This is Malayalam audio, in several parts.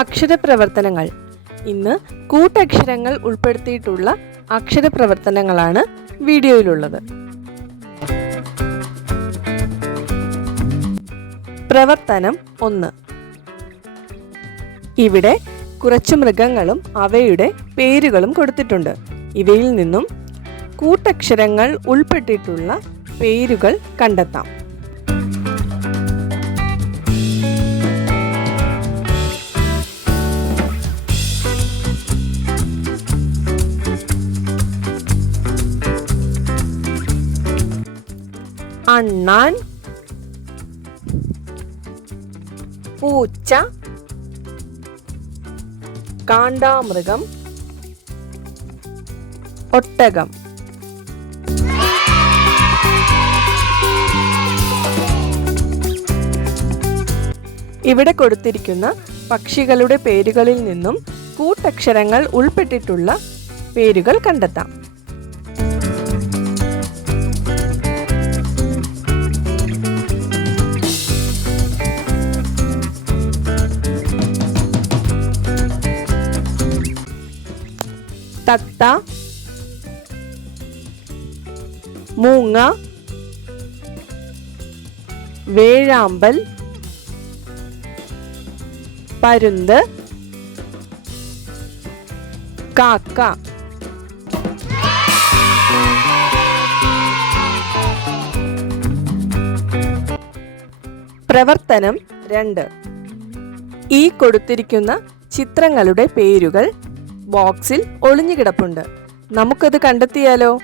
അക്ഷരപ്രവർത്തനങ്ങൾ. ഇന്ന് കൂട്ടക്ഷരങ്ങൾ ഉൾപ്പെടുത്തിയിട്ടുള്ള അക്ഷരപ്രവർത്തനങ്ങളാണ് വീഡിയോയിലുള്ളത്. പ്രവർത്തനം ഒന്ന്. ഇവിടെ കുറച്ച് മൃഗങ്ങളും അവയുടെ പേരുകളും കൊടുത്തിട്ടുണ്ട്. ഇവയിൽ നിന്നും കൂട്ടക്ഷരങ്ങൾ ഉൾപ്പെട്ടിട്ടുള്ള പേരുകൾ കണ്ടെത്താം. അണ്ണാൻ. പൂച്ച. കാണ്ടാമൃഗം. ഒട്ടകം. ഇവിടെ കൊടുത്തിരിക്കുന്ന പക്ഷികളുടെ പേരുകളിൽ നിന്നും കൂട്ടക്ഷരങ്ങൾ ഉൾപ്പെട്ടിട്ടുള്ള പേരുകൾ കണ്ടെത്താം. തത്ത മൂങ്ങ വേഴാമ്പൽ പരുന്ത് കാക്ക പ്രവർത്തനം രണ്ട്. ഈ കൊടുത്തിരിക്കുന്ന ചിത്രങ്ങളുടെ പേരുകൾ ബോക്സിൽ ഒളിഞ്ഞു കിടപ്പുണ്ട്. നമുക്കത് കണ്ടെത്തിയാലോ?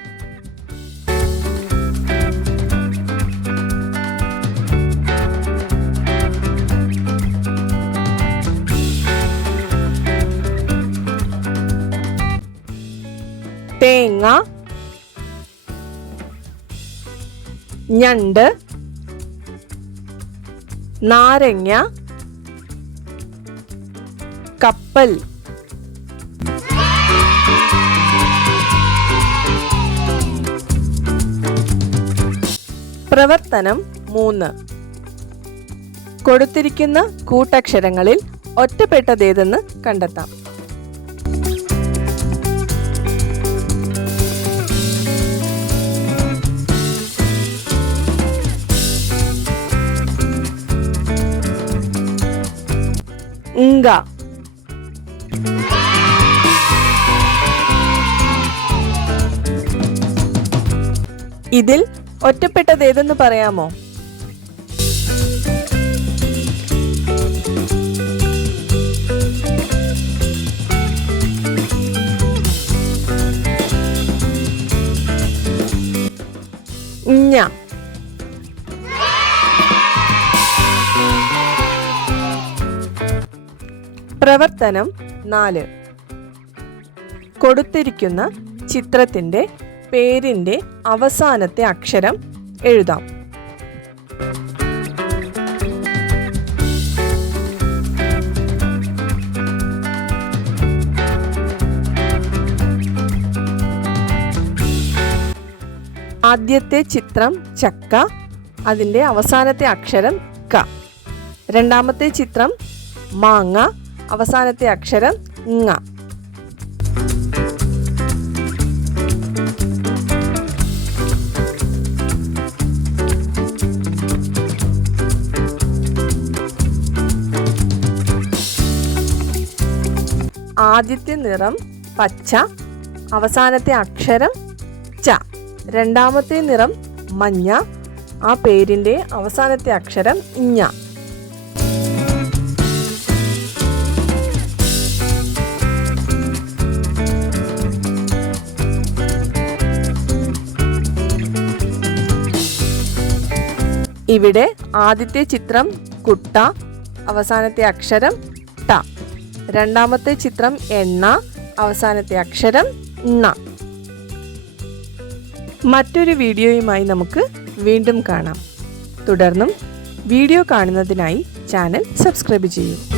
തേങ്ങ ഞണ്ട് നാരങ്ങ കപ്പൽ. പ്രവർത്തനം മൂന്ന്. കൊടുത്തിരിക്കുന്ന കൂട്ടക്ഷരങ്ങളിൽ ഒറ്റപ്പെട്ടതേതെന്ന് കണ്ടെത്താം. ഇതിൽ ഒറ്റപ്പെട്ടത് ഏതെന്ന് പറയാമോ? പ്രവർത്തനം നാല്. കൊടുത്തിരിക്കുന്ന ചിത്രത്തിന്റെ പേരിന്റെ അവസാനത്തെ അക്ഷരം എഴുതാം. ആദ്യത്തെ ചിത്രം ചക്ക അതിന്റെ അവസാനത്തെ അക്ഷരം ക. രണ്ടാമത്തെ ചിത്രം മാങ്ങ അവസാനത്തെ അക്ഷരം ങ ആദ്യത്തെ നിറം പച്ച അവസാനത്തെ അക്ഷരം ച. രണ്ടാമത്തെ നിറം മഞ്ഞ ആ പേരിന്റെ അവസാനത്തെ അക്ഷരം ഇഞ്ഞ. ഇവിടെ ആദ്യത്തെ ചിത്രം കുട്ട അവസാനത്തെ അക്ഷരം രണ്ടാമത്തെ ചിത്രം എണ്ണ അവസാനത്തെ അക്ഷരം ണ. മറ്റൊരു വീഡിയോയുമായി നമുക്ക് വീണ്ടും കാണാം. തുടർന്നും വീഡിയോ കാണുന്നതിനായി ചാനൽ സബ്സ്ക്രൈബ് ചെയ്യൂ.